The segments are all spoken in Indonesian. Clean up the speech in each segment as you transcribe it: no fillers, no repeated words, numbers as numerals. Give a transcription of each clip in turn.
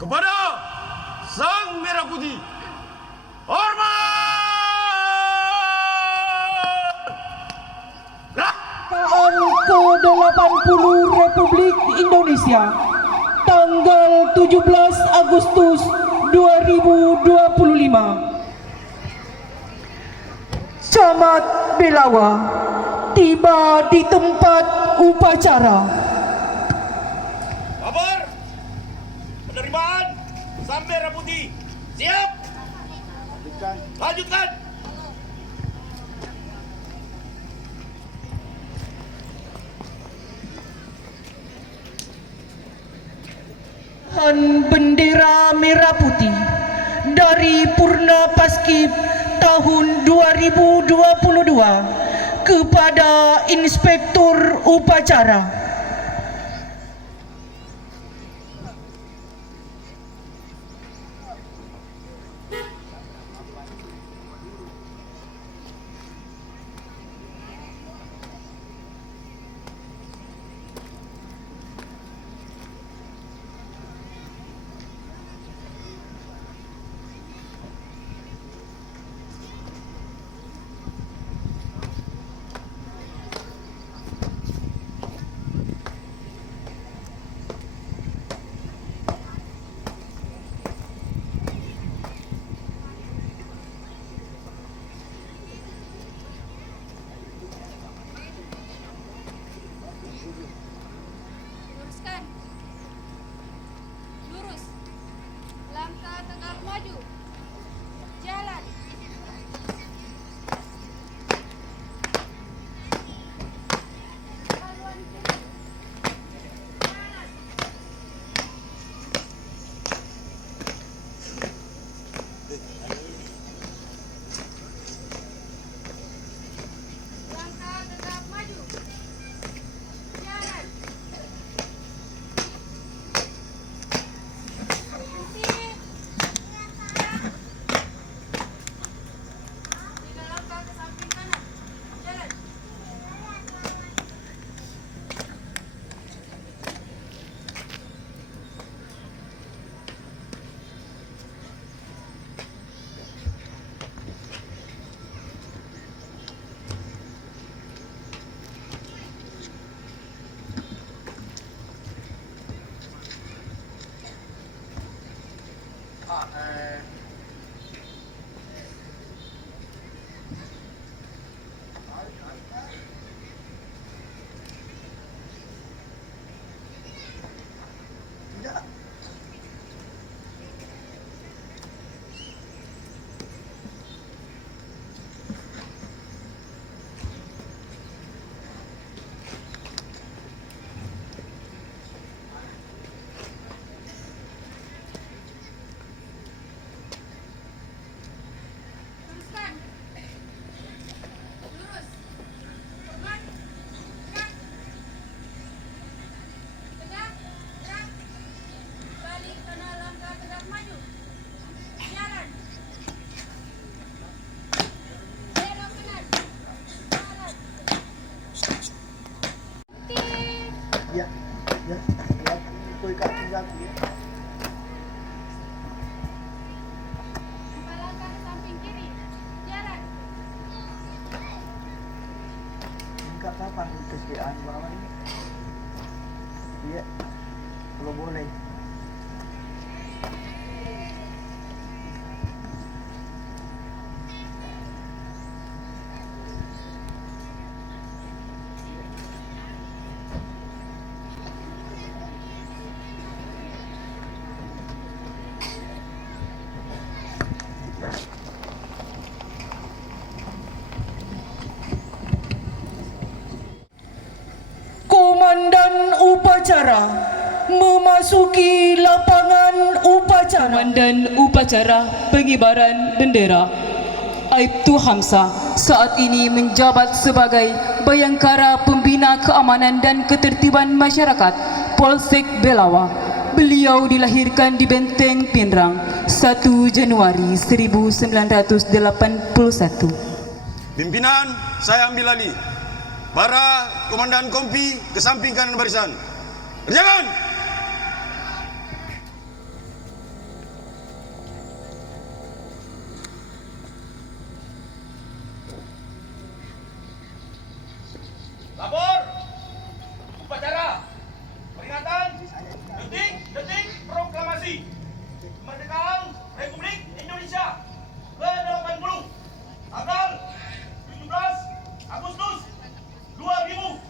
kepada Sang Merah Putih. Hormat! KM ke-80 Republik Indonesia tanggal 17 Agustus 2025. Camat Belawa tiba di tempat upacara. Kabar penerimaan Sang Merah Putih. Siap? Lanjutkan. Bendera merah putih dari Purna Paskib tahun 2022 kepada Inspektur Upacara. Luruskan. Lurus. Langkah tegak maju. Jalan. Haluan kiri. Jalan. Langkah tegak maju. Jalan. Berhenti. Tiga langkah ke samping kanan. Jalan. Luruskan. Lurus. Hormat. Gerak. Tegak. Gerak. Balik kanan langkah tegak maju. Jalan. Belok kanan. Jalan. Berhenti. Ya, ya, ya, tôi cả không gian kia. Empat langkah ke samping kiri. Jalan. Enggak apa-apa, kesediaan bawah ini. Iya, kalau boleh. Komandan upacara memasuki lapangan upacara. Komandan Upacara Pengibaran Bendera Aibtu Hamzah saat ini menjabat sebagai Bayangkara Pembina Keamanan dan Ketertiban Masyarakat Polsek Belawa. Beliau dilahirkan di Benteng Pinrang 1 Januari 1981. Pimpinan, saya ambil alih. Para komandan kompi ke samping kanan barisan. Berjalan! Lapor. Upacara. Peringatan. Detik proklamasi. Kemerdekaan Republik Indonesia ke-80. Tanggal 17 Agustus 2025.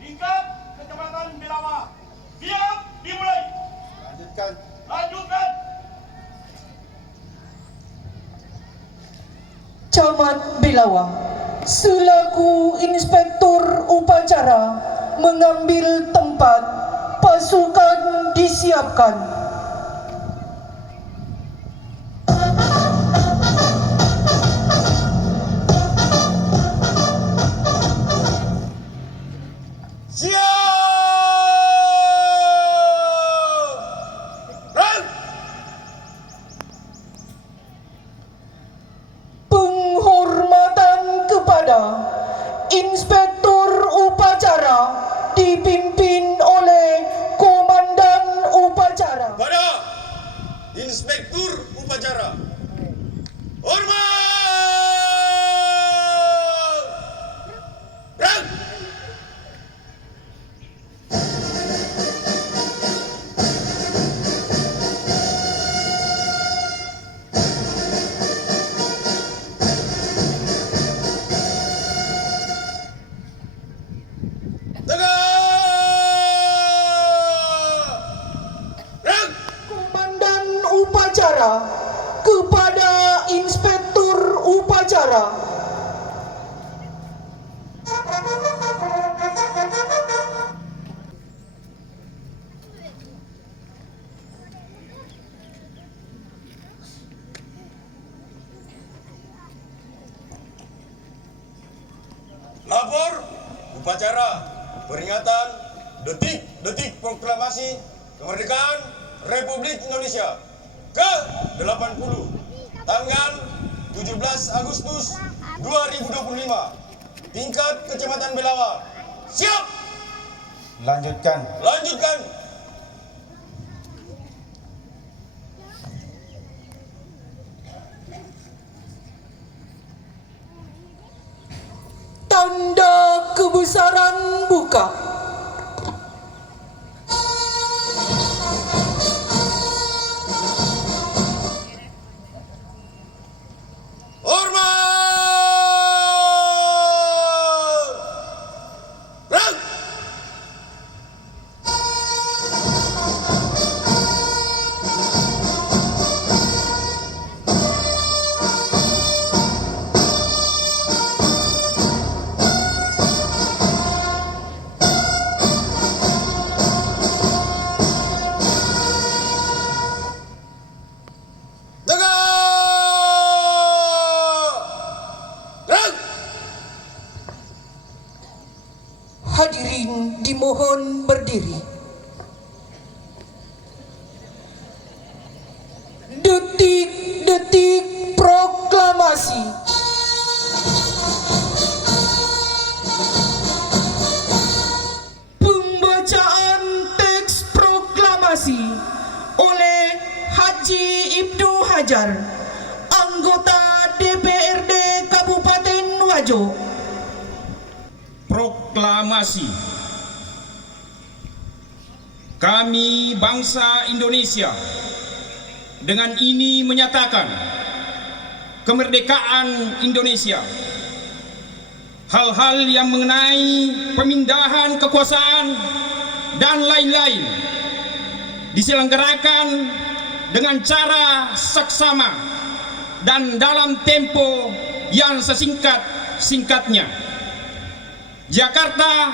Tingkat Kecamatan Belawa. Siap dimulai. Lanjutkan. Camat Belawa selaku inspektur upacara mengambil tempat. Pasukan disiapkan. Penghormatan kepada inspektur upacara dipimpin oleh komandan upacara. Pada inspektur upacara. Hormat. Rang. Komandan upacara kepada inspektur upacara. Lapor upacara peringatan detik proklamasi kemerdekaan Republik Indonesia ke-80 tanggal 17 Agustus 2025. Tingkat Kecamatan Belawa. Siap. Lanjutkan. Tanda kebesaran buka. Hormat. Rang. Hadirin dimohon berdiri. Detik-detik proklamasi. Pembacaan teks proklamasi oleh Haji Ibnu Hajar, anggota DPRD Kabupaten Wajo. Proklamasi. Kami bangsa Indonesia dengan ini menyatakan kemerdekaan Indonesia. Hal-hal yang mengenai pemindahan kekuasaan dan lain-lain diselenggarakan dengan cara seksama dan dalam tempo yang sesingkat-singkatnya. Jakarta,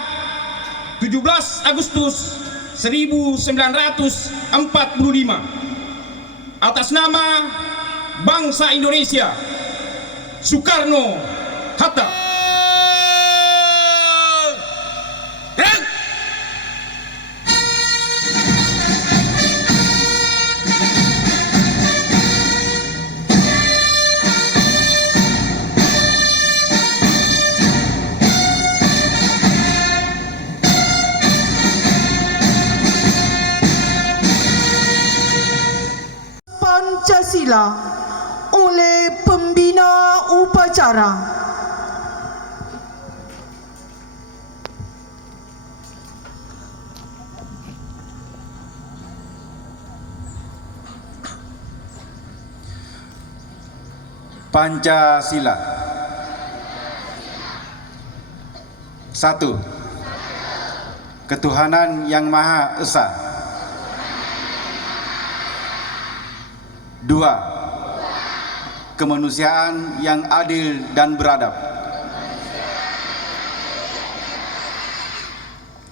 17 Agustus 1945. Atas nama bangsa Indonesia, Soekarno-Hatta. Pancasila oleh pembina upacara. Pancasila. 1. Ketuhanan Yang Maha Esa. 2. Kemanusiaan yang adil dan beradab.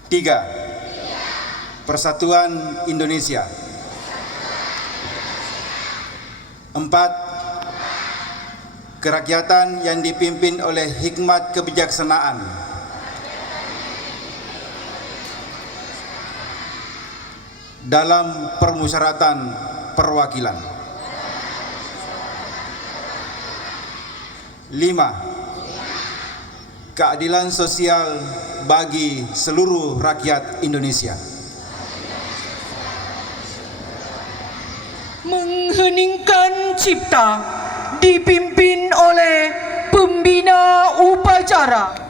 3. Persatuan Indonesia. 4. Kerakyatan yang dipimpin oleh hikmat kebijaksanaan. Dalam permusyawaratan perwakilan. 5. Keadilan sosial bagi seluruh rakyat Indonesia. Mengheningkan cipta dipimpin oleh pembina upacara.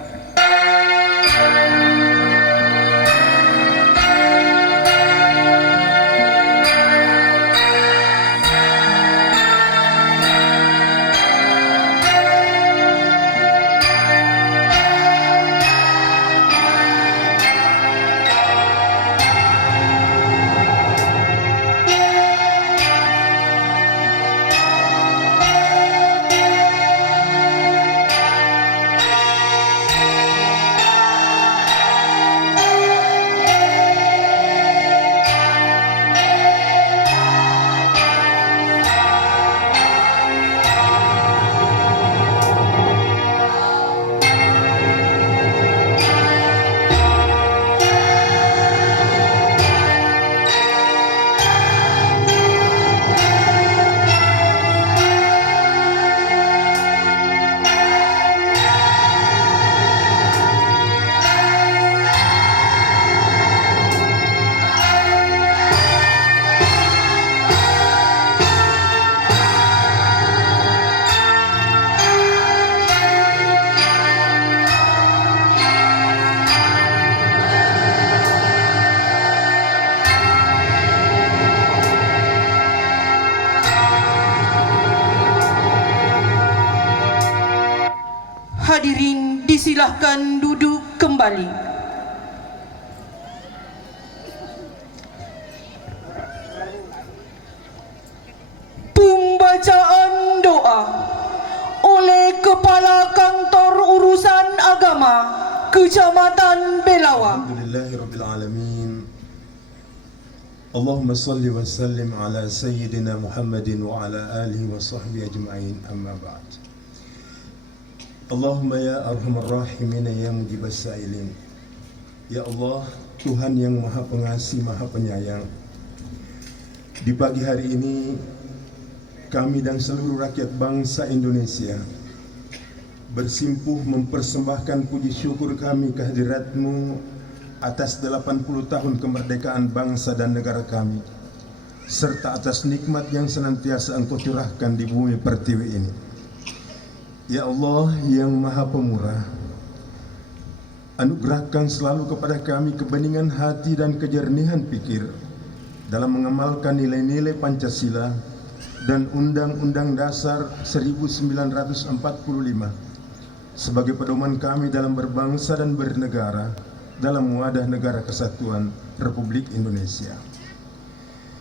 Hadirin disilahkan duduk kembali. Pembacaan doa oleh Kepala Kantor Urusan Agama Kecamatan Belawa. Alhamdulillahirabbil alamin. Allahumma salli wa sallim ala sayyidina Muhammadin wa ala alihi wa sahbihi ajma'in, amma ba'd. Allahumma ya arhamar rahimin ya mujibas sa'ilin. Ya Allah, Tuhan yang maha pengasih, maha penyayang, di pagi hari ini kami dan seluruh rakyat bangsa Indonesia bersimpuh mempersembahkan puji syukur kami kehadirat-Mu atas 80 tahun kemerdekaan bangsa dan negara kami, serta atas nikmat yang senantiasa Engkau curahkan di bumi pertiwi ini. Ya Allah yang maha pemurah, anugerahkan selalu kepada kami kebeningan hati dan kejernihan pikir dalam mengamalkan nilai-nilai Pancasila dan Undang-Undang Dasar 1945 sebagai pedoman kami dalam berbangsa dan bernegara dalam wadah negara kesatuan Republik Indonesia.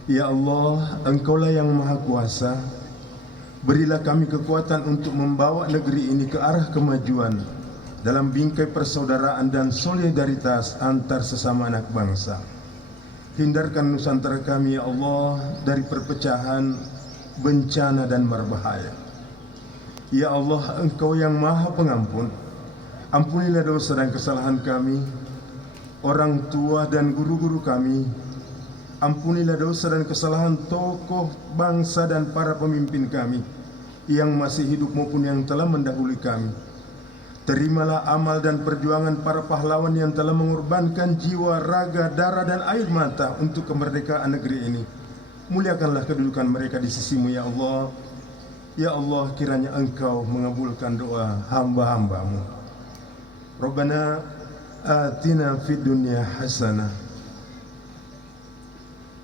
Ya Allah, Engkaulah yang maha kuasa. Berilah kami kekuatan untuk membawa negeri ini ke arah kemajuan dalam bingkai persaudaraan dan solidaritas antar sesama anak bangsa. Hindarkan Nusantara kami, ya Allah, dari perpecahan, bencana dan berbahaya. Ya Allah, Engkau yang maha pengampun, ampunilah dosa dan kesalahan kami, orang tua dan guru-guru kami. Ampunilah dosa dan kesalahan tokoh bangsa dan para pemimpin kami yang masih hidup maupun yang telah mendahului kami. Terimalah amal dan perjuangan para pahlawan yang telah mengorbankan jiwa, raga, darah dan air mata untuk kemerdekaan negeri ini. Muliakanlah kedudukan mereka di sisi-Mu, ya Allah. Ya Allah, kiranya Engkau mengabulkan doa hamba-hamba-Mu. Rabbana atina fid dunya hasanah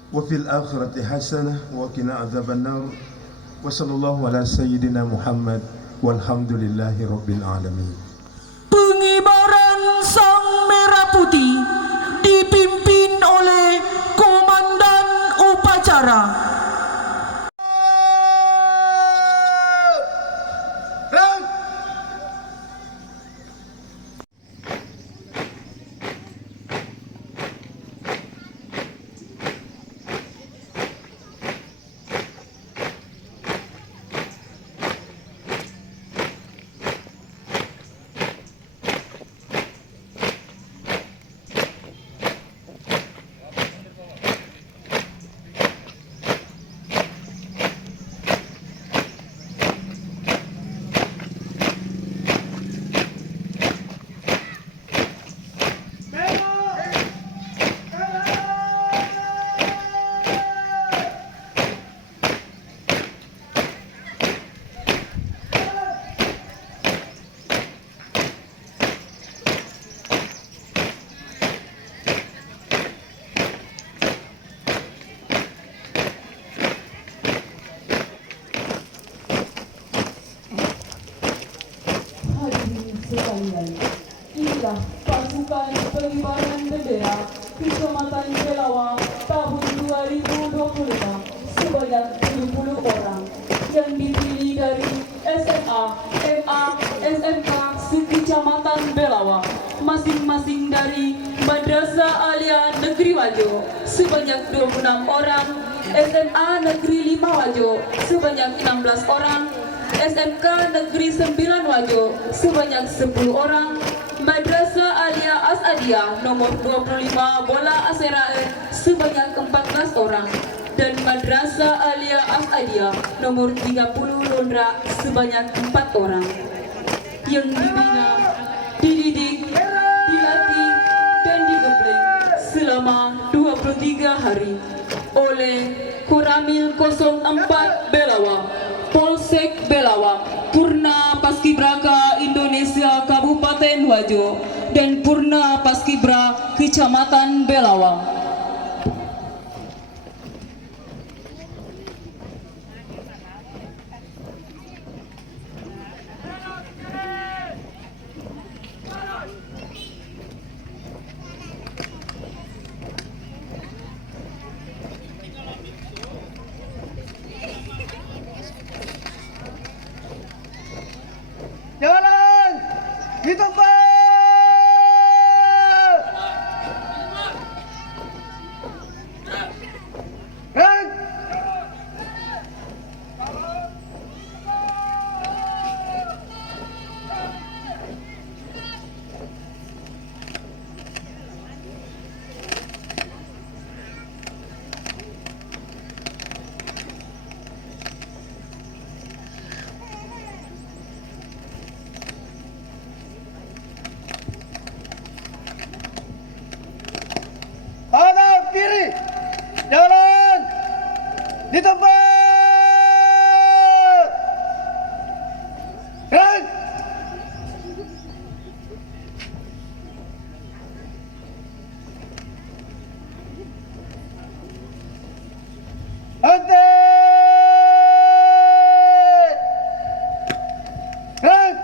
wa fil akhirati hasanah wa qina adzabannar. Wa sallallahu ala sayyidina Muhammad Walhamdulillahi Rabbil Alamin. Pengibaran Sang Merah Putih dipimpin oleh Komandan Upacara. Rang! Hadirin sekalian, inilah pasukan pengibaran bendera Kecamatan Belawa tahun 2025 sebanyak 70 orang yang dipilih dari SMA, MA, SMK se-Kecamatan Belawa, masing-masing dari Madrasah Alia Negeri Wajo sebanyak 26 orang, SMA Negeri 5 Wajo sebanyak 16 orang, SMK Negeri 9 Wajo sebanyak 10 orang, Madrasah Alia Asadiyah nomor 25 Bola Aserae sebanyak 14 orang, dan Madrasah Alia Asadiyah nomor 30 Londra sebanyak 4 orang yang dibina, dididik, dilatih, dan digembleng selama 23 hari oleh Koramil 04 Belawa, Polsek Belawa, Purna Paskibraka Indonesia Kabupaten Wajo, dan Purna Paskibra Kecamatan Belawa. Jalan! Ditumpah! Rang! Hadap kiri! Jalan! Di tempat! Rang! Henti! Rang!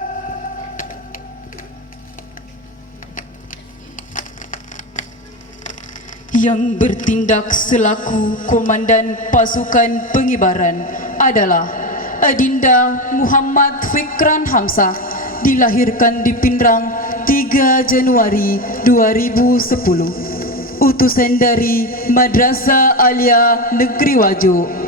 Yang bertindak selaku Komandan Pasukan Pengibaran adalah Adinda Muhammad Fikran Hamzah, dilahirkan di Pinrang 3 Januari 2010. Utusan dari Madrasah Alia Negeri Wajo.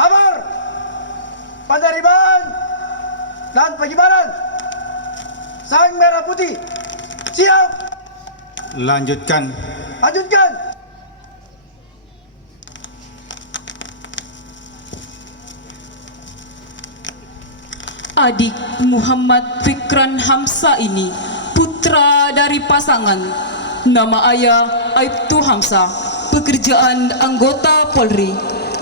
Tabar! Penerimaan dan pengibaran Sang Merah Putih. Siap! Lanjutkan. Lanjutkan! Adik Muhammad Fikran Hamsa ini putra dari pasangan. Nama ayah Aibtu Hamsa, pekerjaan anggota Polri,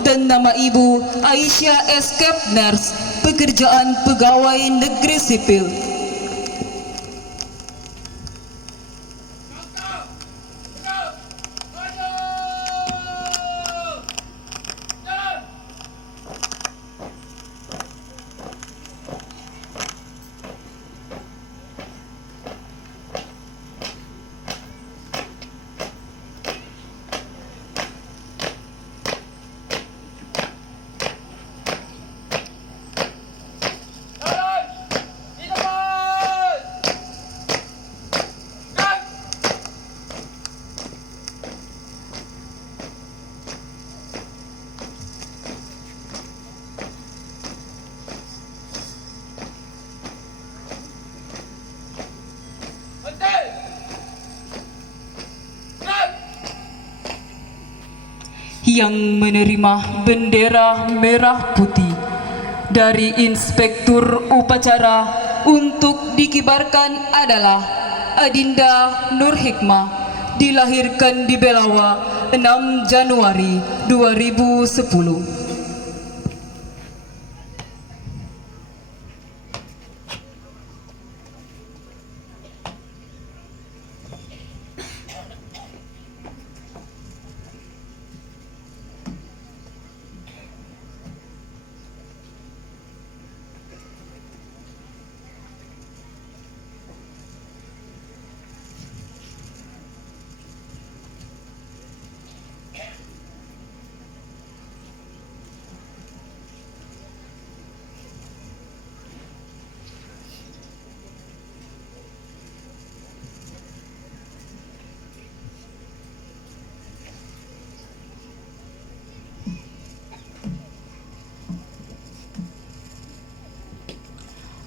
dan nama ibu Aisyah S. Kepners, pekerjaan pegawai negeri sipil. Yang menerima bendera merah putih dari Inspektur Upacara untuk dikibarkan adalah Adinda Nur Hikmah, dilahirkan di Belawa 6 Januari 2010.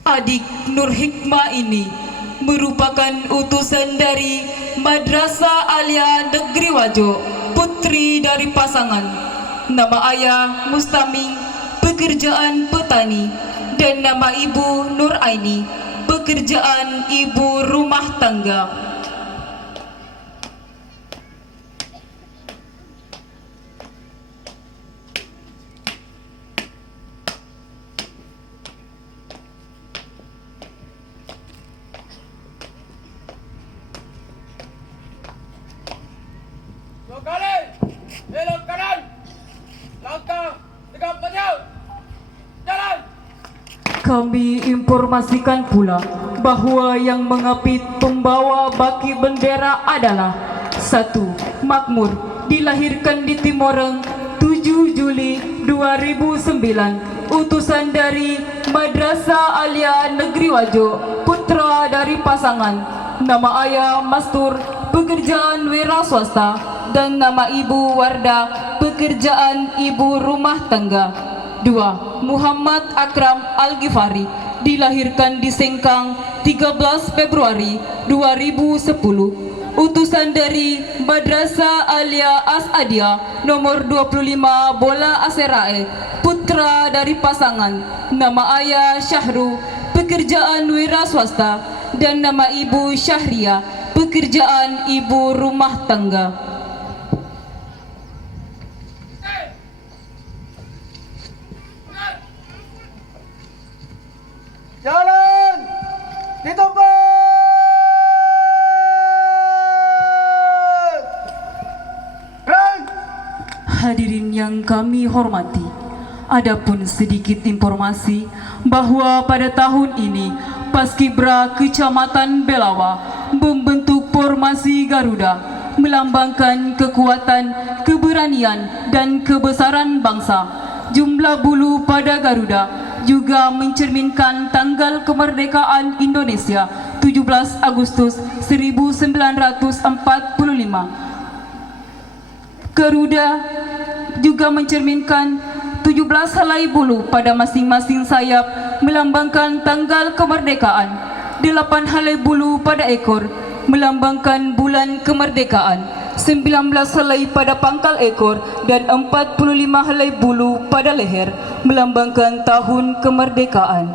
Adik Nur Hikmah ini merupakan utusan dari Madrasah Alia Negeri Wajo, putri dari pasangan. Nama ayah Mustaming, pekerjaan petani, dan nama ibu Nur Aini, pekerjaan ibu rumah tangga. Belok kanan, langkah tegap maju, jalan. Kami informasikan pula bahwa yang mengapit pembawa baki bendera adalah 1. Makmur, dilahirkan di Timoreng 7 Juli 2009, utusan dari Madrasah Alia Negeri Wajo, putra dari pasangan. Nama ayah Mastur, pekerjaan wira swasta, dan nama ibu Wardah, pekerjaan ibu rumah tangga. 2. Muhammad Akram Al-Ghifari, dilahirkan di Sengkang 13 Februari 2010, utusan dari Madrasah Alia As'adia nomor 25 Bola Aserae, putra dari pasangan. Nama ayah Syahru, pekerjaan wira swasta, dan nama ibu Syahria, pekerjaan ibu rumah tangga. Jalan di tempat. Hadirin yang kami hormati, adapun sedikit informasi bahwa pada tahun ini Paskibra Kecamatan Belawa membentuk formasi Garuda, melambangkan kekuatan, keberanian, dan kebesaran bangsa. Jumlah bulu pada Garuda juga mencerminkan tanggal kemerdekaan Indonesia 17 Agustus 1945. Garuda juga mencerminkan 17 helai bulu pada masing-masing sayap melambangkan tanggal kemerdekaan, 8 helai bulu pada ekor melambangkan bulan kemerdekaan, 19 helai pada pangkal ekor, dan 45 helai bulu pada leher melambangkan tahun kemerdekaan.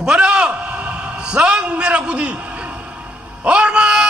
Kepada Sang Merah Putih, hormat!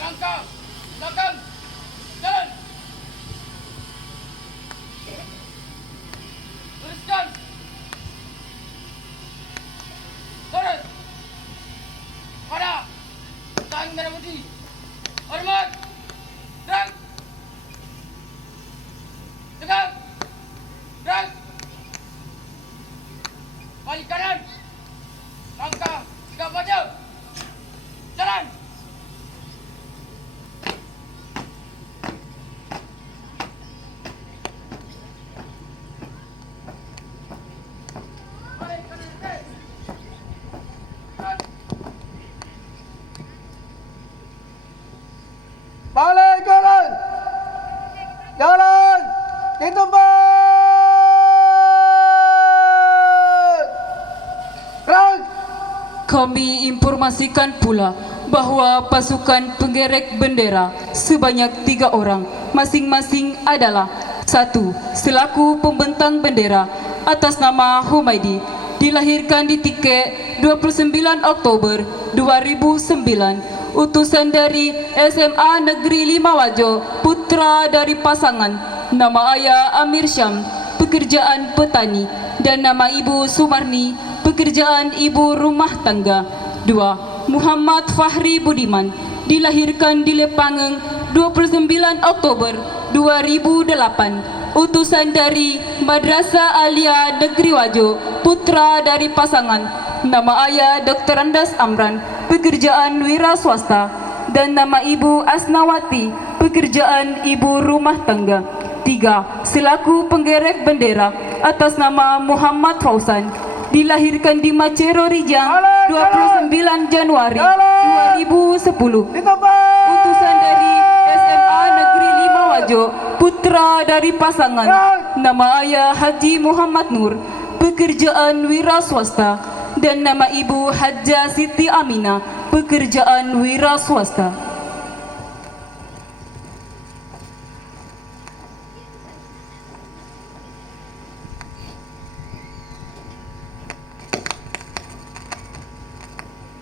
Langkah belakang, jalan. Teruskan. Terus. Pada Sang Merah Putih, hormat. Gerak. Tegak. Gerak. Balik kanan. Langkah 3 maju. Jalan. Balik kanan. Jalan di tempat. Gerak. Kami informasikan pula bahwa pasukan penggerek bendera sebanyak 3 orang, masing-masing adalah 1. Selaku pembentang bendera atas nama Humaidi, dilahirkan di Tikek 29 Oktober 2009, utusan dari SMA Negeri 5 Wajo, putra dari pasangan, nama ayah Amir Syam, pekerjaan petani, dan nama ibu Sumarni, pekerjaan ibu rumah tangga. 2. Muhammad Fahri Budiman, dilahirkan di Lepangeng 29 Oktober 2008, utusan dari Madrasah Alia Negeri Wajo, putra dari pasangan, nama ayah Dr. Andas Amran, pekerjaan wira swasta, dan nama ibu Asnawati, pekerjaan ibu rumah tangga. 3. Selaku penggerek bendera atas nama Muhammad Fausan, dilahirkan di Macero Rijang 29 Januari 2010, Di tempat. utusan dari SMA Negeri 5 Wajo, putra dari pasangan. Nama ayah Haji Muhammad Nur, pekerjaan wira swasta, dan nama ibu Hajjah Siti Aminah, pekerjaan wira swasta.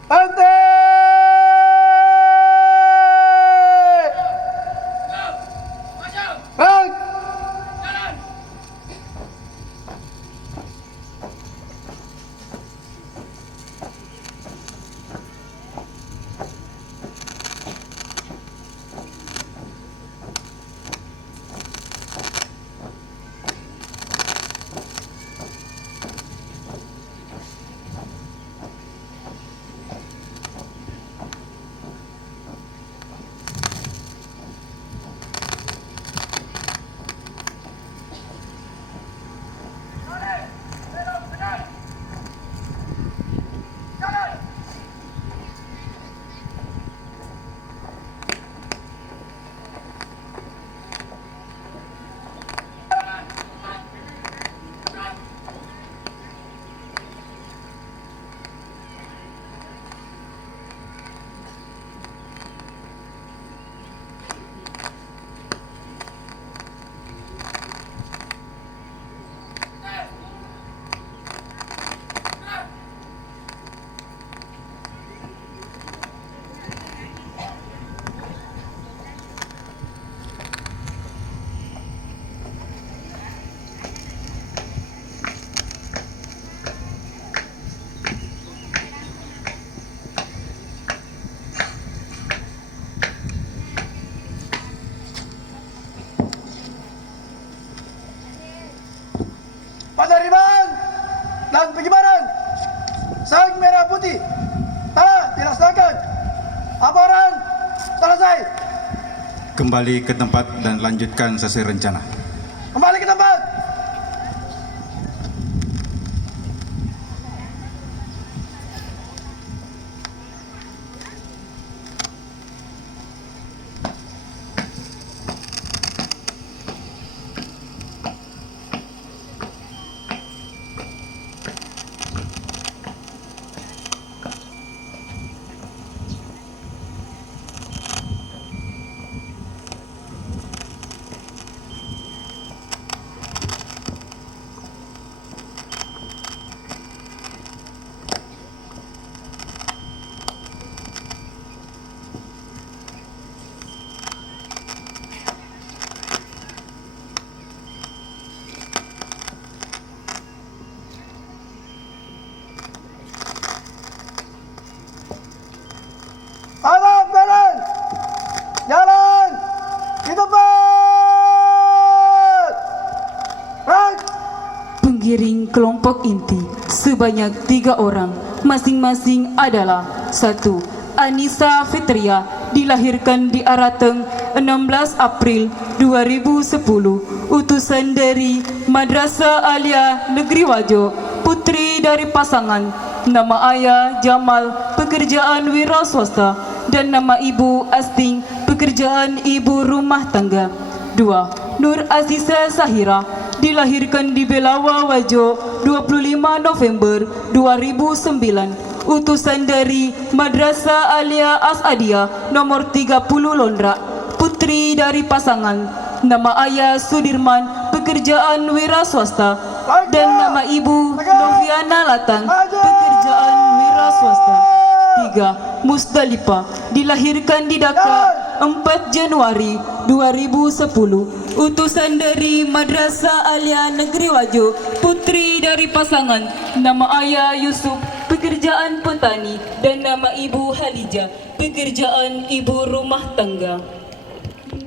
Berhenti! Maju. Gerak! Jalan. Belok kanan. Jalan. Penerimaan dan pengibaran sang merah putih telah dilaksanakan. Laporan selesai. Kembali ke tempat dan lanjutkan sesuai rencana. Kembali ke tempat. Tangan kanan. Jalan di tempat. Gerak! Penggiring kelompok inti sebanyak 3 orang, masing-masing adalah 1. Anissa Fitria, dilahirkan di Arateng 16 April 2010, utusan dari Madrasah Alia Negeri Wajo, putri dari pasangan. Nama ayah Jamal, pekerjaan wira swasta, dan nama ibu Asting, pekerjaan ibu rumah tangga. 2. Nur Aziza Sahira, dilahirkan di Belawa Wajo 25 November 2009, utusan dari Madrasah Alia Asadiyah nomor 30 Londrak, putri dari pasangan. Nama ayah Sudirman, pekerjaan wira swasta, dan nama ibu Noviana Latang, pekerjaan wira swasta. 3. Musdalifah, dilahirkan di Dhaka 4 Januari 2010, utusan dari Madrasah Alia Negeri Wajo, putri dari pasangan. Nama ayah Yusuf, pekerjaan petani, dan nama ibu Halijah, pekerjaan ibu rumah tangga.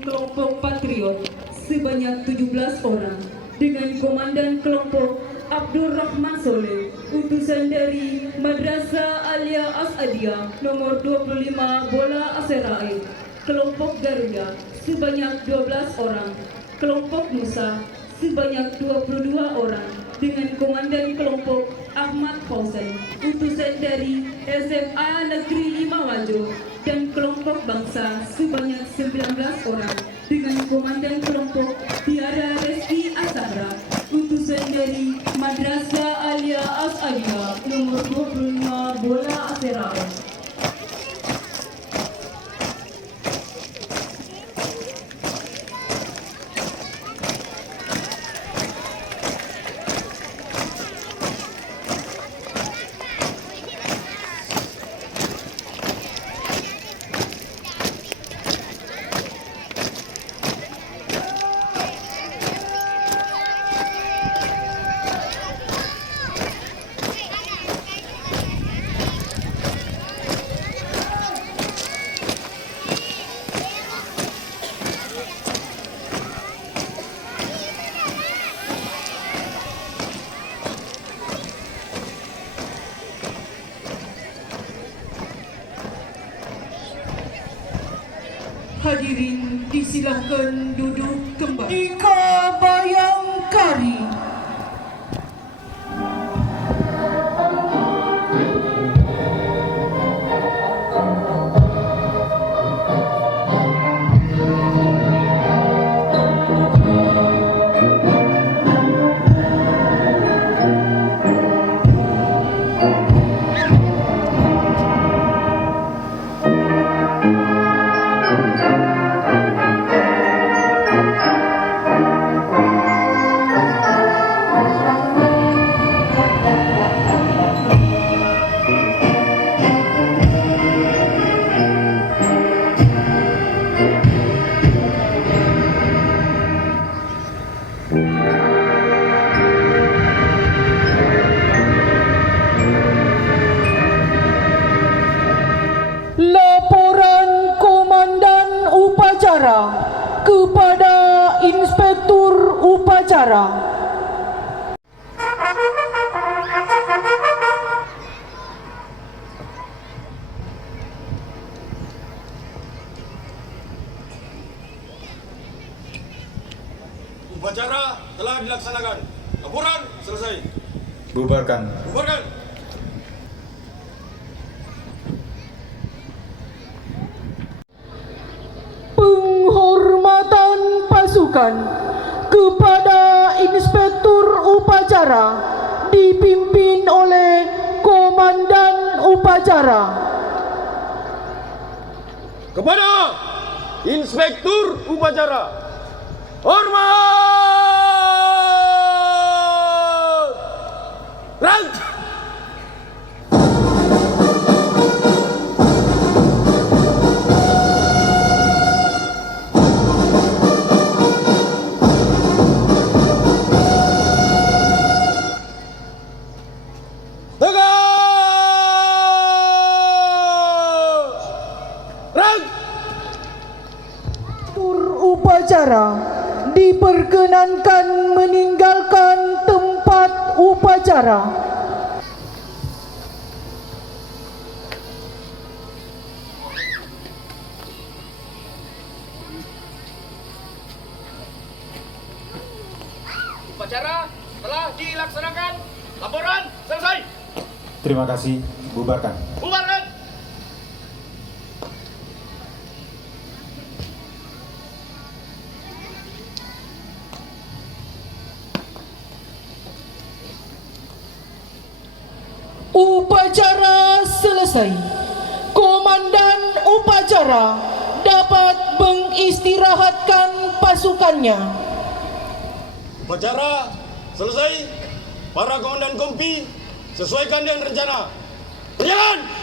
Kelompok Patriot sebanyak 17 orang dengan komandan kelompok Abdul Rahman Soleh, utusan dari Madrasah Alia Asadiyah nomor 25 Bola Aserae. Kelompok Garuda sebanyak 12 orang, kelompok Musa sebanyak 22 orang, dengan Komandan Kelompok Ahmad Fauzan, utusan dari SMA Negeri 5 Wajo, dan kelompok bangsa sebanyak 19 orang dengan Komandan Kelompok Tiara Reski Azahra, utusan dari Madrasah Alia As'adiyah nomor 25 Bola Aserawan. Hadirin disilahkan duduk kembali. Ika Bayangkari. Laporan Komandan Upacara kepada Inspektur Upacara. Upacara telah dilaksanakan. Laporan selesai. Bubarkan. Bubarkan. Penghormatan pasukan kepada Inspektur Upacara dipimpin oleh Komandan Upacara. Kepada Inspektur Upacara, hormat! Rank! Upacara diperkenankan meninggalkan tempat upacara. Upacara telah dilaksanakan. Laporan selesai. Terima kasih. Bubarkan. Bubarkan. Upacara selesai. Komandan upacara dapat mengistirahatkan pasukannya. Upacara selesai. Para komandan kompi sesuaikan dengan rencana. Berjalan!